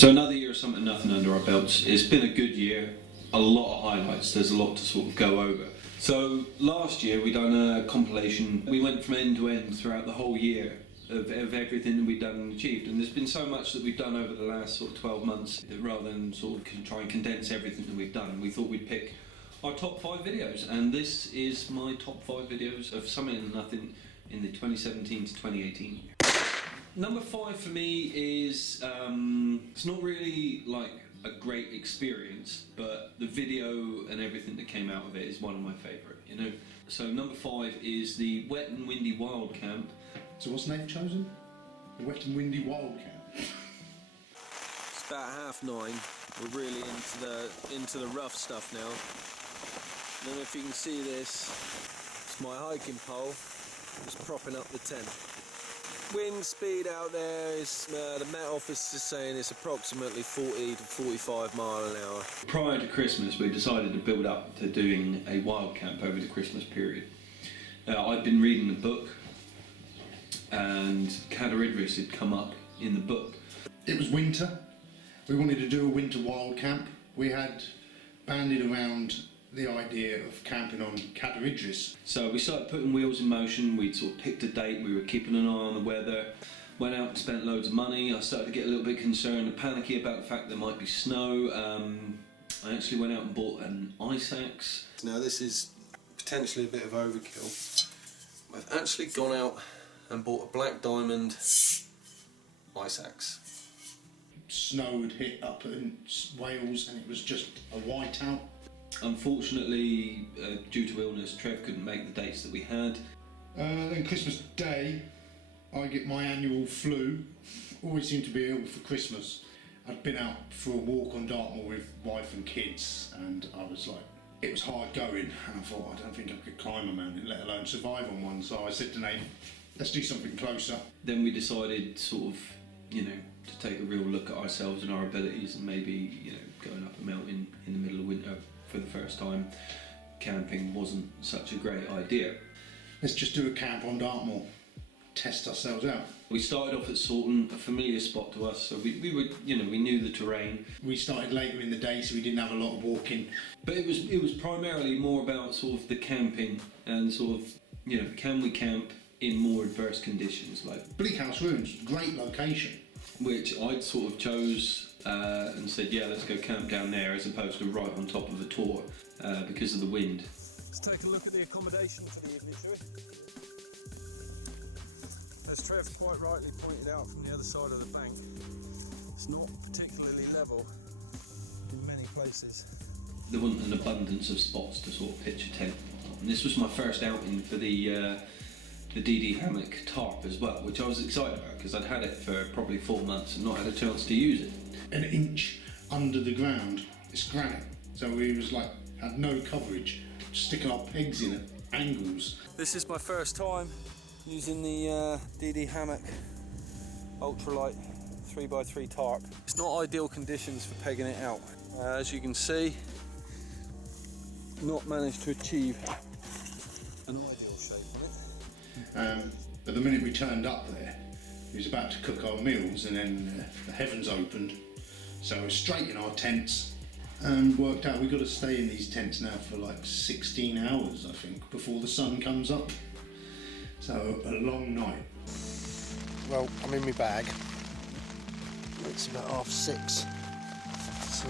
So another year of something nothing under our belts. It's been a good year, a lot of highlights, there's a lot to sort of go over. So last year we done a compilation, we went from end to end throughout the whole year of everything that we've done and achieved, and there's been so much that we've done over the last sort of 12 months that rather than sort of try and condense everything that we've done, we thought we'd pick our top 5 videos, and this is my top 5 videos of Something and Nothing in the 2017 to 2018 year. Number 5 for me is, it's not really like a great experience, but the video and everything that came out of it is one of my favourite, you know. So number 5 is the Wet and Windy Wild Camp. So what's Nath chosen? The Wet and Windy Wild Camp. It's about 9:30. We're really into the rough stuff now. I don't know if you can see this. It's my hiking pole. Just propping up the tent. Wind speed out there is, the Met Office is saying it's approximately 40 to 45 mile an hour. Prior to Christmas we decided to build up to doing a wild camp over the Christmas period. I'd been reading the book and Idris had come up in the book. It was winter. We wanted to do a winter wild camp. We had bandied around the idea of camping on Idris. So we started putting wheels in motion, we'd sort of picked a date, we were keeping an eye on the weather, went out and spent loads of money. I started to get a little bit concerned and panicky about the fact there might be snow. I actually went out and bought an ice axe. Now this is potentially a bit of overkill. I've actually gone out and bought a black diamond ice axe. Snow had hit up in Wales and it was just a whiteout. Unfortunately, due to illness, Trev couldn't make the dates that we had. Then Christmas Day, I get my annual flu. Always seem to be ill for Christmas. I'd been out for a walk on Dartmoor with wife and kids, and I was like, it was hard going, and I thought, I don't think I could climb a mountain, let alone survive on one. So I said to Nate, let's do something closer. Then we decided, sort of, you know, to take a real look at ourselves and our abilities, and maybe, you know, going up a mountain in the middle of winter for the first time, camping wasn't such a great idea. Let's just do a camp on Dartmoor, test ourselves out. We started off at Salton, a familiar spot to us, so we were, you know, we knew the terrain. We started later in the day, so we didn't have a lot of walking. But it was primarily more about sort of the camping and sort of, you know, can we camp in more adverse conditions, like Bleak House Ruins, great location. Which I'd sort of chose and said, yeah, let's go camp down there, as opposed to right on top of a tor because of the wind. Let's take a look at the accommodation for the evening, shall we? As Trev quite rightly pointed out from the other side of the bank, it's not particularly level in many places. There wasn't an abundance of spots to sort of pitch a tent. And this was my first outing for the DD hammock tarp as well, which I was excited about because I'd had it for probably 4 months and not had a chance to use it. An inch under the ground, it's granite, so we was like, had no coverage, sticking our pegs in at angles. This is my first time using the DD hammock ultralight 3x3 tarp. It's not ideal conditions for pegging it out. As you can see, not managed to achieve an ideal shape on it. But the minute we turned up there, we was about to cook our meals, and then the heavens opened. So we're straight in our tents and worked out we've got to stay in these tents now for like 16 hours, I think, before the sun comes up. So a long night. Well, I'm in my bag. It's about 6:30, so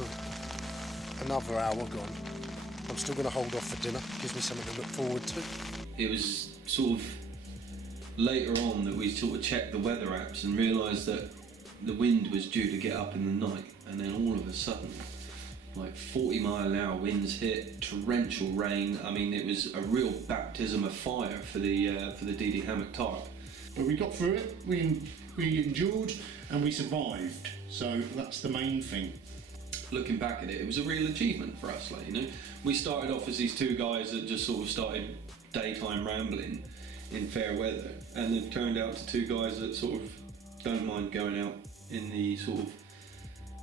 another hour gone. I'm still going to hold off for dinner, gives me something to look forward to. It was sort of later on that we sort of checked the weather apps and realised that the wind was due to get up in the night, and then all of a sudden, like 40-mile-an-hour winds hit, torrential rain. I mean, it was a real baptism of fire for the DD hammock tarp. But we got through it, we endured, and we survived. So that's the main thing. Looking back at it, it was a real achievement for us. Like, you know, we started off as these two guys that just sort of started daytime rambling in fair weather, and they've turned out to two guys that sort of don't mind going out in the sort of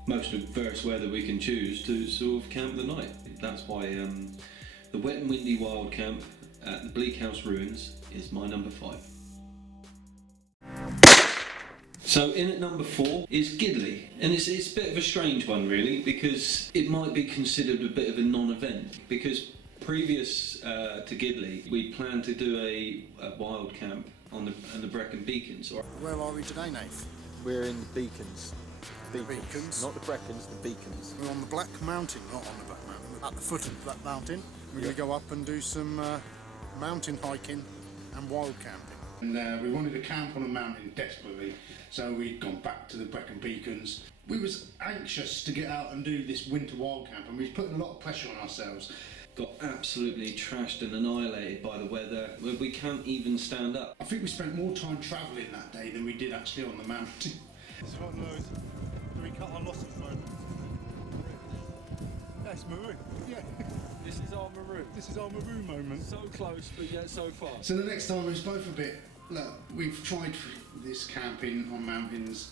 most adverse weather we can choose to sort of camp the night. That's why the Wet and Windy Wild Camp at the Bleak House Ruins is my number 5. So in at number 4 is Gidley, and it's a bit of a strange one really, because it might be considered a bit of a non-event, because previous to Gidley we planned to do a wild camp on the Brecon Beacons. Where are we today, Nath? We're in the Beacons. Beacons? Not the Brecons, the Beacons. We're on the Black Mountain, not on the Black Mountain. We're at the foot of the Black Mountain. We're going to go up and do some mountain hiking and wild camping. And we wanted to camp on a mountain desperately, so we'd gone back to the Brecon Beacons. We was anxious to get out and do this winter wild camp, and we was putting a lot of pressure on ourselves. Got absolutely trashed and annihilated by the weather. We can't even stand up. I think we spent more time travelling that day than we did actually on the mountain. This is one of those we cut our losses moments. That's maroon. Yeah. This is our maroon. This is our maroon moment. So close, but yet so far. So the next time it's both a bit, look, we've tried this camping on mountains,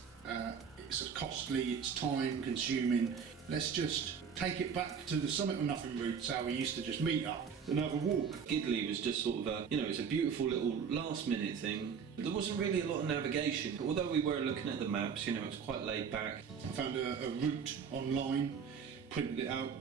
it's costly, it's time consuming. Let's just take it back to the Summit or Nothing routes, how we used to just meet up and have a walk. Gidley was just sort of a, it's a beautiful little last minute thing. There wasn't really a lot of navigation, although we were looking at the maps, it's quite laid back. I found a route online, printed it out.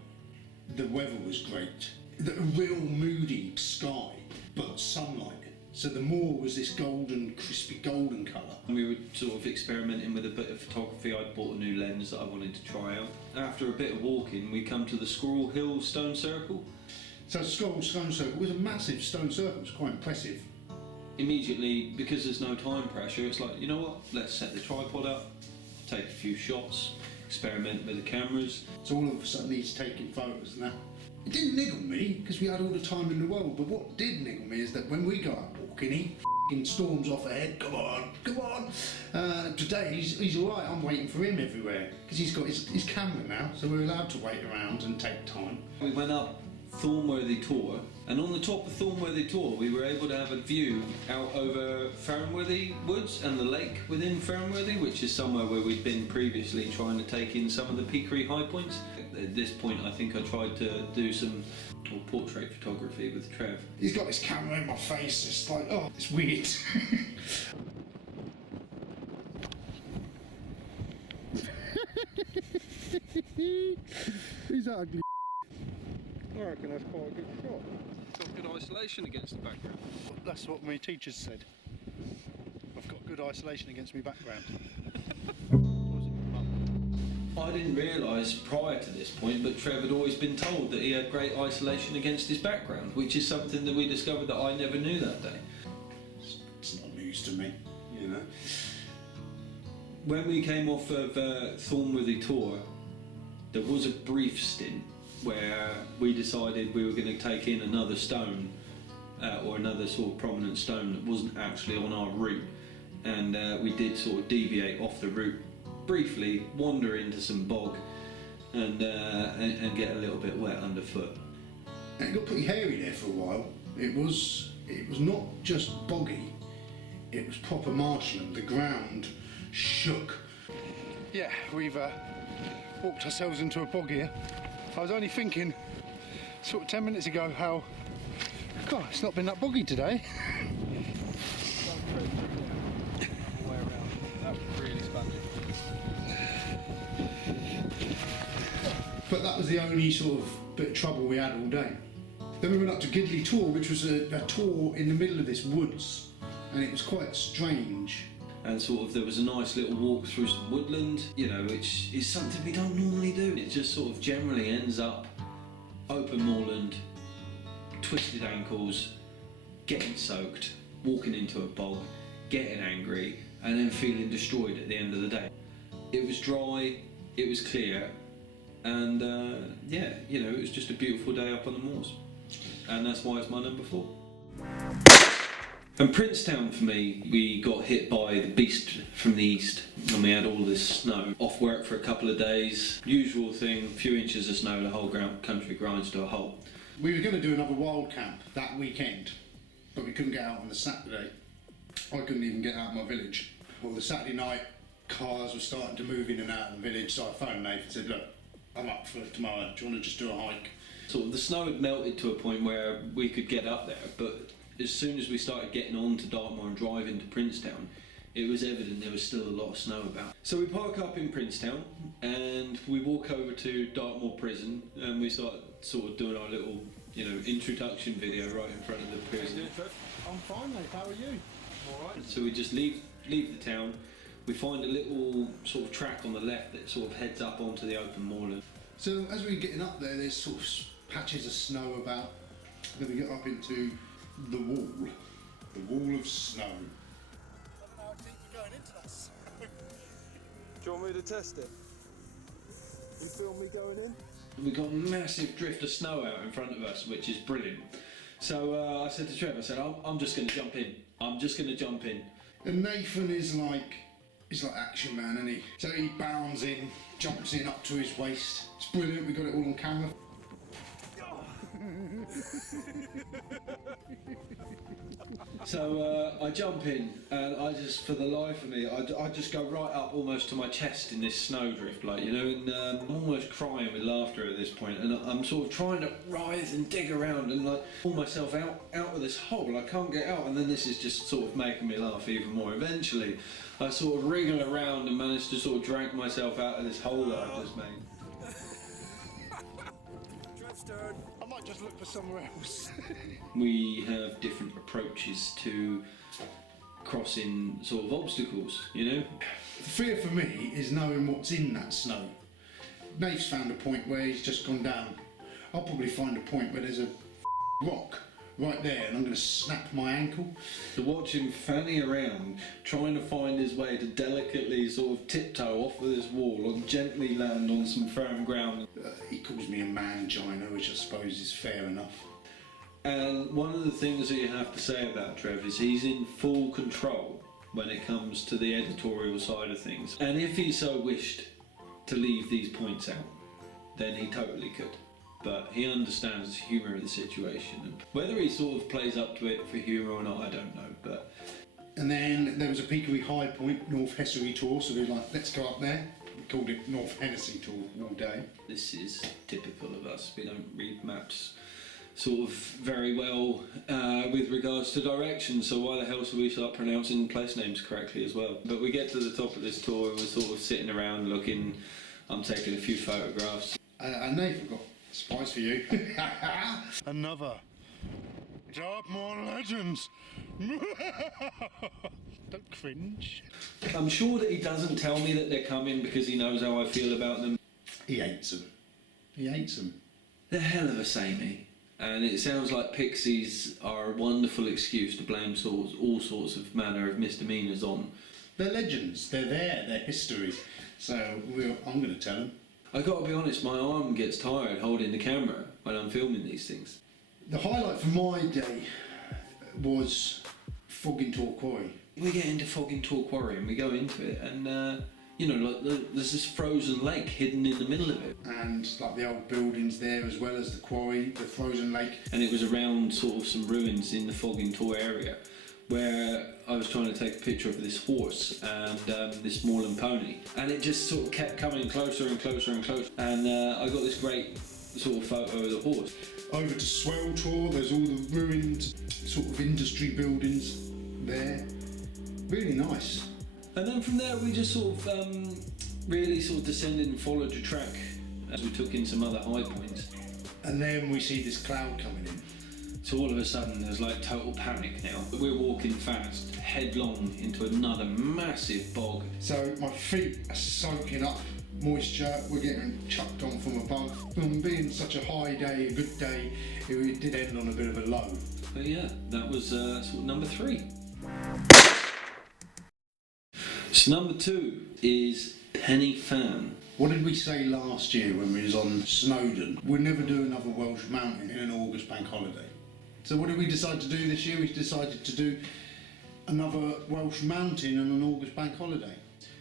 The weather was great. The real moody sky, but sunlight. So the moor was this golden, crispy golden colour. We were sort of experimenting with a bit of photography. I'd bought a new lens that I wanted to try out. After a bit of walking, we come to the Squirrel Hill Stone Circle. So Squirrel Stone Circle was a massive stone circle, it was quite impressive. Immediately, because there's no time pressure, it's like, you know what, let's set the tripod up, take a few shots, experiment with the cameras. So all of a sudden he's taking photos and that. It didn't niggle me, because we had all the time in the world, but what did niggle me is that when we go out walking, he f***ing storms off ahead, come on. Today he's alright, I'm waiting for him everywhere, because he's got his camera now, so we're allowed to wait around and take time. We went up Thornworthy Tor, and on the top of Thornworthy Tor we were able to have a view out over Farnworthy Woods and the lake within Farnworthy, which is somewhere where we'd been previously trying to take in some of the peakery high points. At this point I think I tried to do some portrait photography with Trev. He's got his camera in my face, it's like, oh, it's weird. Who's that ugly? I reckon that's quite a good shot. Got good isolation against the background. That's what my teachers said. I've got good isolation against my background. I didn't realise prior to this point, but Trev had always been told that he had great isolation against his background, which is something that we discovered that I never knew that day. It's not news to me, When we came off of Thornworthy Tor, there was a brief stint where we decided we were going to take in another stone, or another sort of prominent stone that wasn't actually on our route, and we did sort of deviate off the route briefly, wander into some bog, and get a little bit wet underfoot. And it got pretty hairy there for a while. It was not just boggy, it was proper marshland. The ground shook. Yeah, we've walked ourselves into a bog here. I was only thinking sort of 10 minutes ago how, God, it's not been that boggy today. That was really spongy. But that was the only sort of bit of trouble we had all day. Then we went up to Gidley Tor, which was a tor in the middle of this woods, and it was quite strange. And sort of there was a nice little walk through some woodland, which is something we don't normally do. It just sort of generally ends up open moorland, twisted ankles, getting soaked, walking into a bog, getting angry, and then feeling destroyed at the end of the day. It was dry, it was clear, and it was just a beautiful day up on the moors. And that's why it's my number 4. And Princetown for me, we got hit by the beast from the east, and we had all this snow. Off work for a couple of days, usual thing, a few inches of snow, the whole country grinds to a halt. We were going to do another wild camp that weekend, but we couldn't get out on the Saturday. I couldn't even get out of my village. Well, the Saturday night, cars were starting to move in and out of the village, so I phoned Nathan and said, look, I'm up for it tomorrow, do you want to just do a hike? Sort of the snow had melted to a point where we could get up there, but as soon as we started getting on to Dartmoor and driving to Princetown, it was evident there was still a lot of snow about. So we park up in Princetown and we walk over to Dartmoor Prison and we start sort of doing our little, you know, introduction video right in front of the prison. I'm fine, mate. How are you? Alright. So we just leave the town. We find a little sort of track on the left that sort of heads up onto the open moorland. So as we're getting up there, there's sort of patches of snow about. Then we get up into the wall of snow. I don't know how deep we're going into that. Do you want me to test it? You film me going in? We've got a massive drift of snow out in front of us, which is brilliant. So I said to Trevor, I said, I'm just going to jump in. I'm just going to jump in. And Nathan is like, he's like Action Man, isn't he? So he bounds in, jumps in up to his waist. It's brilliant, we got it all on camera. So I jump in and I just, for the life of me, I just go right up almost to my chest in this snowdrift, like, you know, and I'm almost crying with laughter at this point, and I'm sort of trying to writhe and dig around and like pull myself out of this hole. I can't get out, and then this is just sort of making me laugh even more. Eventually I sort of wriggle around and manage to sort of drag myself out of this hole that I've just made. I might just look for somewhere else. We have different approaches to crossing sort of obstacles, you know. The fear for me is knowing what's in that snow. Nath's found a point where he's just gone down. I'll probably find a point where there's a rock right there and I'm going to snap my ankle. To watch him fanning around, trying to find his way to delicately sort of tiptoe off of this wall and gently land on some firm ground. He calls me a mangina, which I suppose is fair enough. And one of the things that you have to say about Trev is he's in full control when it comes to the editorial side of things. And if he so wished to leave these points out, then he totally could. But he understands the humour of the situation. And whether he sort of plays up to it for humour or not, I don't know. But And then there was a peakary high point, North Hessery tour, so we were like, let's go up there. We called it North Hennessy tour all day. this is typical of us. We don't read maps sort of very well with regards to directions, so why the hell should we start pronouncing place names correctly as well? But we get to the top of this tour and we're sort of sitting around looking. I'm taking a few photographs. And Nathan got a surprise for you. Another Dartmoor Legends. Don't cringe. I'm sure that he doesn't tell me that they're coming because he knows how I feel about them. He hates them. He hates them. They're hell of a samey. And it sounds like pixies are a wonderful excuse to blame all sorts of manner of misdemeanours on. They're legends. They're there. They're history. So I'm going to tell them. I got to be honest, my arm gets tired holding the camera when I'm filming these things. The highlight for my day was Fogging Quarry. We get into Fogging Quarry and we go into it, and you know, like there's this frozen lake hidden in the middle of it. And like the old buildings there, as well as the quarry, the frozen lake. And it was around sort of some ruins in the Fogging area where I was trying to take a picture of this horse and this moorland pony, and it just sort of kept coming closer and closer and closer, and I got this great sort of photo of the horse. Over to Sweltor, there's all the ruined sort of industry buildings there. Really nice. And then from there we just sort of really sort of descended and followed the track as we took in some other high points. And then we see this cloud coming in. So all of a sudden there's like total panic now. We're walking fast, headlong into another massive bog. So my feet are soaking up moisture, we're getting chucked on from above. From being such a high day, a good day, it did end on a bit of a low. But yeah, that was sort of number 3. So number 2 is Penny Fan. What did we say last year when we was on Snowdon? We'd never do another Welsh mountain in an August bank holiday. So what did we decide to do this year? We decided to do another Welsh mountain on an August bank holiday.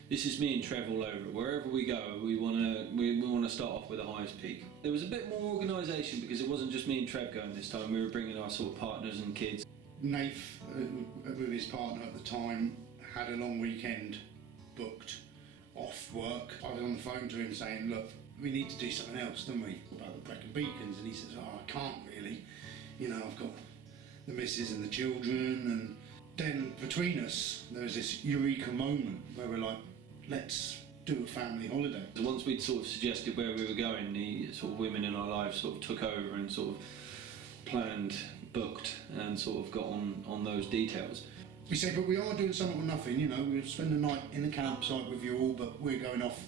This is me and Trev all over. Wherever we go, we want to start off with the highest peak. There was a bit more organisation because it wasn't just me and Trev going this time. We were bringing our sort of partners and kids. Nath, with his partner at the time, had a long weekend booked off work. I was on the phone to him saying, look, we need to do something else, don't we, about the Brecon Beacons? And he says, oh, I can't really. You know, I've got the missus and the children, and Then between us, there was this eureka moment where we're like, let's do a family holiday. Once we'd sort of suggested where we were going, the sort of women in our lives sort of took over and sort of planned, booked, and sort of got on those details. We said, but we are doing something or nothing, you know, we'll spend the night in the campsite with you all, but we're going off.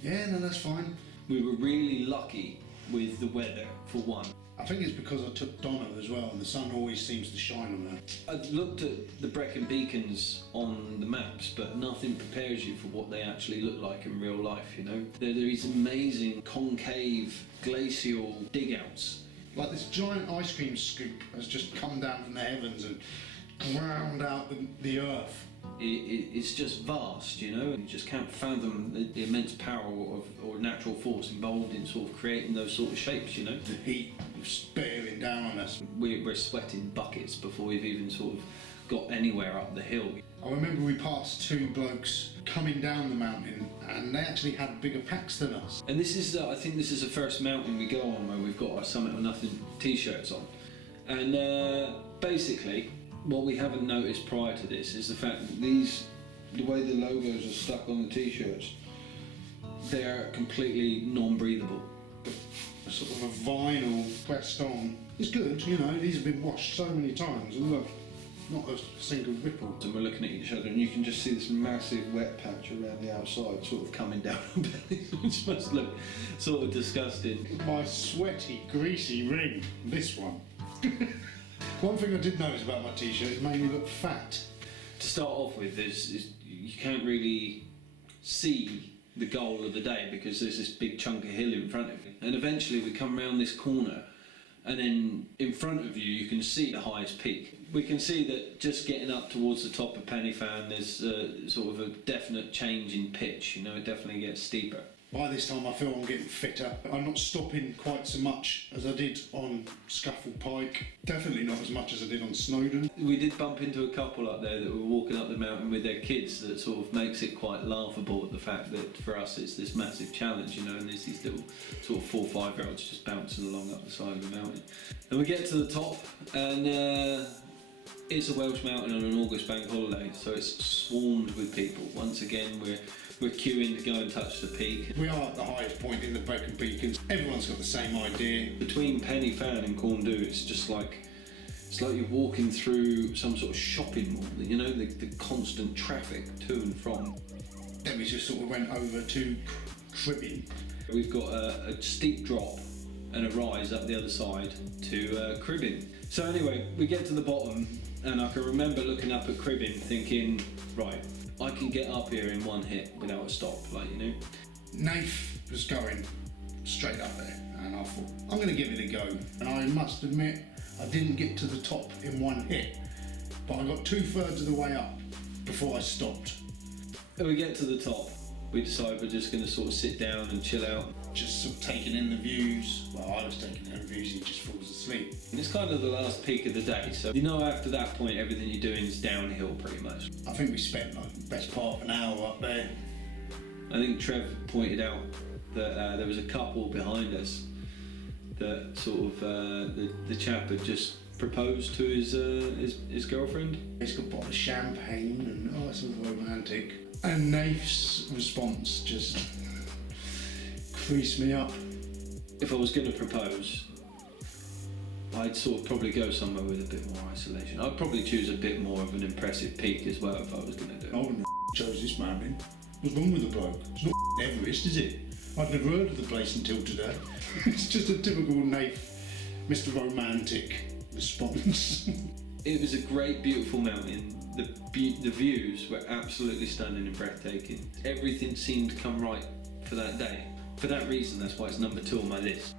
Yeah, no, that's fine. We were really lucky with the weather, for one. I think it's because I took Donna as well, and the sun always seems to shine on her. I've looked at the Brecon beacons on the maps, but nothing prepares you for what they actually look like in real life, you know? There are these amazing concave glacial dig-outs. Like this giant ice cream scoop has just come down from the heavens and ground out the earth. It's just vast, you know, and you just can't fathom the immense power or natural force involved in sort of creating those sort of shapes, you know. The heat was bearing down on us. We're sweating buckets before we've even sort of got anywhere up the hill. I remember we passed two blokes coming down the mountain, and they actually had bigger packs than us. And this is, I think this is the first mountain we go on where we've got our Summit or Nothing t-shirts on. And basically, what we haven't noticed prior to this is the fact that the way the logos are stuck on the t-shirts, they're completely non-breathable. A sort of a vinyl pressed on. It's good, you know, these have been washed so many times, and look, not a single ripple. And we're looking at each other and you can just see this massive wet patch around the outside sort of coming down our bellies, which must look sort of disgusting. My sweaty, greasy ring, this one. One thing I did notice about my t-shirt, it made me look fat. To start off with, is you can't really see the goal of the day because there's this big chunk of hill in front of you. And eventually we come round this corner and then in front of you you can see the highest peak. We can see that just getting up towards the top of Penny Fan there's sort of a definite change in pitch, you know, it definitely gets steeper. By this time I feel I'm getting fitter. I'm not stopping quite so much as I did on Scuffle Pike. Definitely not as much as I did on Snowdon. We did bump into a couple up there that were walking up the mountain with their kids that sort of makes it quite laughable at the fact that for us it's this massive challenge, you know, and there's these little sort of 4 or 5 year olds just bouncing along up the side of the mountain. And we get to the top and it's a Welsh mountain on an August bank holiday, so it's swarmed with people. Once again we're queuing to go and touch the peak. We are at the highest point in the Brecon Beacons. Everyone's got the same idea. Between Penny Fan and Corndhu, it's just like you're walking through some sort of shopping mall. You know, the constant traffic to and from. Then we just sort of went over to Cribbin. We've got a steep drop and a rise up the other side to Cribbin. So anyway, we get to the bottom, and I can remember looking up at Cribbin thinking, right, I can get up here in one hit without a stop, like, you know. Nath was going straight up there, and I thought, I'm going to give it a go. And I must admit, I didn't get to the top in one hit, but I got 2/3 of the way up before I stopped. And we get to the top, we decide we're just going to sort of sit down and chill out. Just sort of taking in the views. Well, I was taking in the views, he just falls asleep. And it's kind of the last peak of the day, so you know after that point everything you're doing is downhill pretty much. I think we spent like the best part of an hour up there. I think Trev pointed out that there was a couple behind us that sort of the chap had just proposed to his girlfriend. He's got a bottle of champagne and oh, it's all romantic. And Nath's response just creased me up. If I was going to propose, I'd sort of probably go somewhere with a bit more isolation. I'd probably choose a bit more of an impressive peak as well if I was going to do I it. wouldn't have chose this mountain. What's wrong with the bloke? It's not Everest, is it? I'd never heard of the place until today. It's just a typical Nath, Mr. Romantic response. It was a great, beautiful mountain. The views were absolutely stunning and breathtaking. Everything seemed to come right for that day. For that reason, that's why it's number 2 on my list.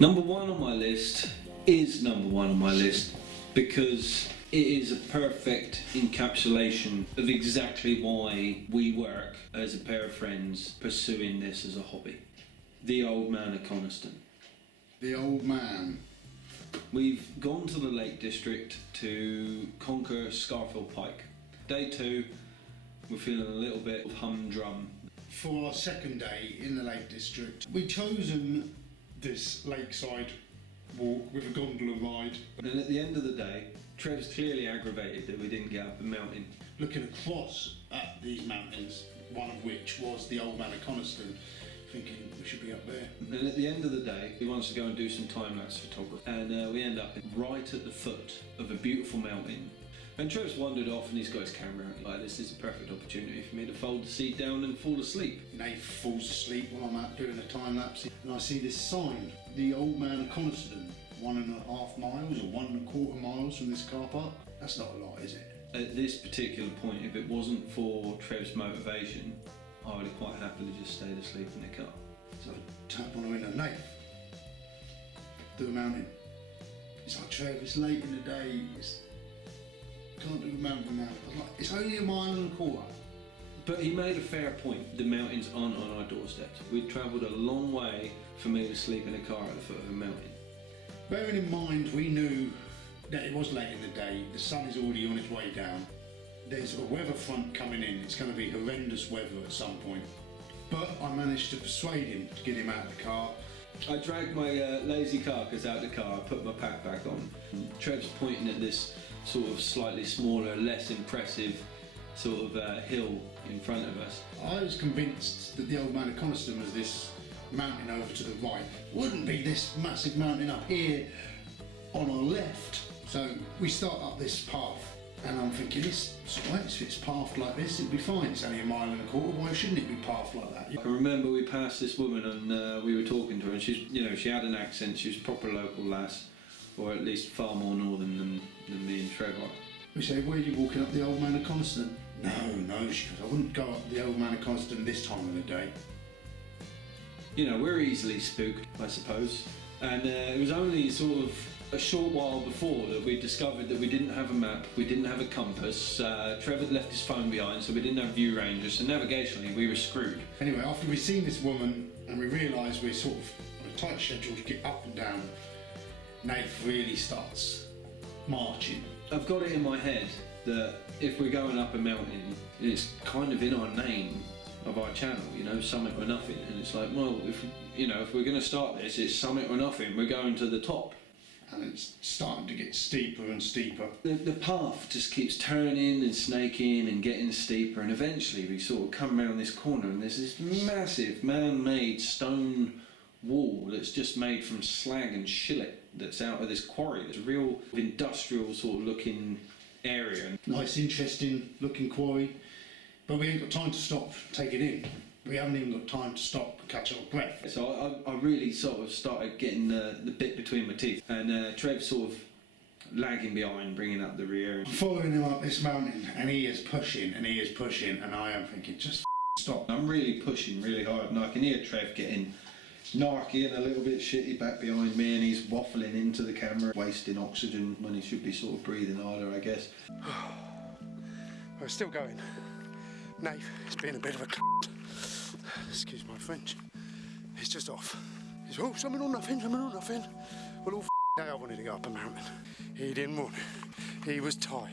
Number 1 on my list is number 1 on my list because it is a perfect encapsulation of exactly why we work as a pair of friends pursuing this as a hobby. The Old Man of Coniston. The old man. We've gone to the Lake District to conquer Scarfield Pike. Day 2, we're feeling a little bit humdrum. For our second day in the Lake District, we'd chosen this lakeside walk with a gondola ride. And at the end of the day, Trev's clearly aggravated that we didn't get up the mountain. Looking across at these mountains, one of which was the Old Man of Coniston, thinking we should be up there. And at the end of the day, he wants to go and do some time-lapse photography. And we end up right at the foot of a beautiful mountain. And Trev's wandered off and he's got his camera out. Like, this is a perfect opportunity for me to fold the seat down and fall asleep. Nath falls asleep while I'm out doing a time-lapse, and I see this sign, the Old Man of Coniston, 1.5 miles or 1.25 miles from this car park. That's not a lot, is it? At this particular point, if it wasn't for Trev's motivation, I would have quite happily just stayed asleep in the car. So I tap on the window, Nath, do a mountain. It's like, Trev, it's late in the day, can't do a mountain now. I was like, it's only 1.25 miles. But he made a fair point. The mountains aren't on our doorsteps. We'd travelled a long way for me to sleep in a car at the foot of a mountain. Bearing in mind, we knew that it was late in the day, the sun is already on its way down. There's a weather front coming in, it's going to be horrendous weather at some point. But I managed to persuade him to get him out of the car. I dragged my lazy carcass out of the car, put my pack back on. Trev's pointing at this sort of slightly smaller, less impressive sort of hill in front of us. I was convinced that the Old Man of Coniston was this mountain over to the right. Wouldn't be this massive mountain up here on our left. So we start up this path and I'm thinking, it's alright, if it's pathed like this, it'd be fine. It's only 1.25 miles, why shouldn't it be pathed like that? I remember we passed this woman and we were talking to her, and she's, you know, she had an accent, she was a proper local lass, or at least far more northern than me and Trevor. We say, where are you walking up the Old Man of Coniston? No, she goes, I wouldn't go up the Old Man of Coniston this time of the day. You know, we're easily spooked, I suppose. And it was only sort of a short while before that we discovered that we didn't have a map, we didn't have a compass. Trevor had left his phone behind, so we didn't have view ranges, so navigationally we were screwed. Anyway, after we've seen this woman and we realised we're sort of on a tight schedule to get up and down, Nath really starts marching. I've got it in my head that if we're going up a mountain, it's kind of in our name of our channel, you know, Summit or Nothing. And it's like, well, if we're going to start this, it's Summit or Nothing, we're going to the top. And it's starting to get steeper and steeper. The path just keeps turning and snaking and getting steeper, and eventually we sort of come around this corner and there's this massive man-made stone wall that's just made from slag and shillet that's out of this quarry. It's a real industrial sort of looking area. Nice, interesting looking quarry, but we ain't got time to stop, take it in. We haven't even got time to stop and catch our breath. So I really sort of started getting the bit between my teeth, and Trev sort of lagging behind, bringing up the rear. I'm following him up this mountain, and he is pushing, and I am thinking, just stop. I'm really pushing really hard, and I can hear Trev getting narky and a little bit shitty back behind me, and he's waffling into the camera, wasting oxygen when he should be sort of breathing harder, I guess. We're still going. Nath, it's been a bit of a excuse my French. It's just off. He's, oh, something or nothing. Well, all day I wanted to go up a mountain. He didn't want it. He was tired.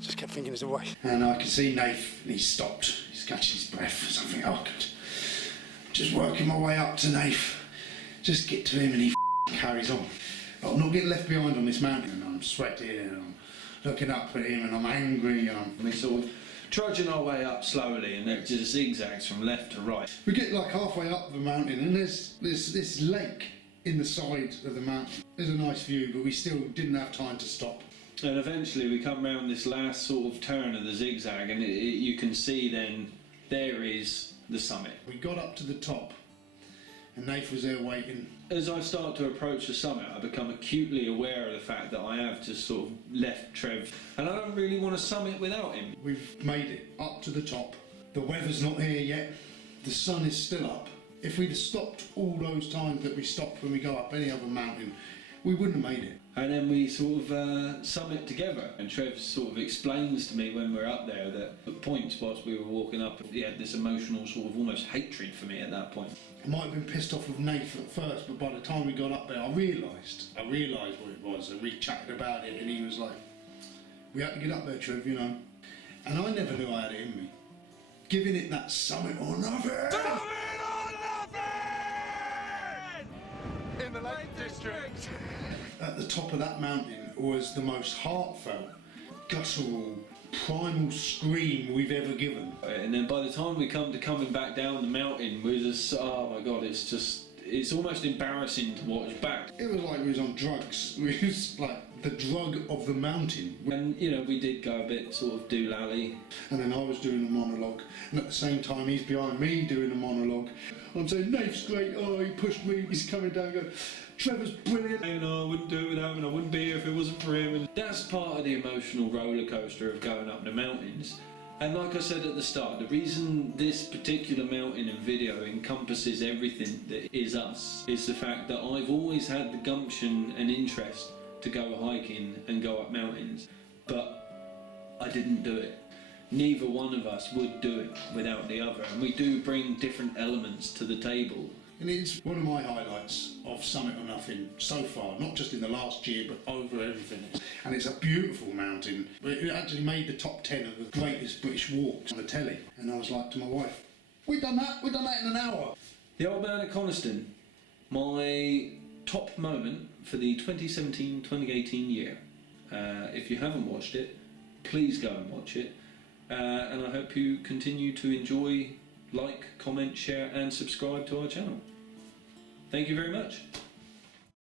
Just kept thinking there's a way. And I could see Nath, and he stopped. He's catching his breath. So I think, oh, good. Just working my way up to Nath. Just get to him, and he carries on. But I'm not getting left behind on this mountain, and I'm sweating, and I'm looking up at him, and I'm angry, and We sort of trudging our way up slowly, and it just zigzags from left to right. we get like halfway up the mountain, and there's this lake in the side of the mountain. There's a nice view, but we still didn't have time to stop. And eventually we come round this last sort of turn of the zigzag, and you can see then there is the summit. We got up to the top, and Nath was there waiting. As I start to approach the summit, I become acutely aware of the fact that I have just sort of left Trev, and I don't really want to summit without him. We've made it up to the top. The weather's not here yet. The sun is still up. If we'd have stopped all those times that we stopped when we go up any other mountain, we wouldn't have made it. And then we sort of summit together, and Trev sort of explains to me when we're up there that at points whilst we were walking up, he had this emotional sort of almost hatred for me at that point. I might have been pissed off with Nath at first, but by the time we got up there, I realised what it was, and we chatted about it, and he was like, we had to get up there, Trev, you know. And I never knew I had it in me. Giving it that summit or nothing! In the Lake District. At the top of that mountain, was the most heartfelt, guttural, primal scream we've ever given. And then by the time we come to coming back down the mountain, we're just, oh my god, it's almost embarrassing to watch back. It was like we was on drugs. We was like the drug of the mountain. And you know, we did go a bit sort of doolally. And then I was doing a monologue, and at the same time he's behind me doing a monologue. I'm saying, Nath's great, oh he pushed me, he's coming down going, Trevor's brilliant. You know, I wouldn't do it without him, and I wouldn't be here if it wasn't for him. And that's part of the emotional roller coaster of going up the mountains. And like I said at the start, the reason this particular mountain and video encompasses everything that is us is the fact that I've always had the gumption and interest to go hiking and go up mountains, but I didn't do it. Neither one of us would do it without the other, and we do bring different elements to the table. And it's one of my highlights of Summit or Nothing so far, not just in the last year, but over everything. And it's a beautiful mountain. It actually made the top 10 of the greatest British walks on the telly. And I was like to my wife, we've done that in an hour. The Old Man at Coniston, my top moment for the 2017-2018 year. If you haven't watched it, please go and watch it. And I hope you continue to enjoy, like, comment, share and subscribe to our channel. Thank you very much.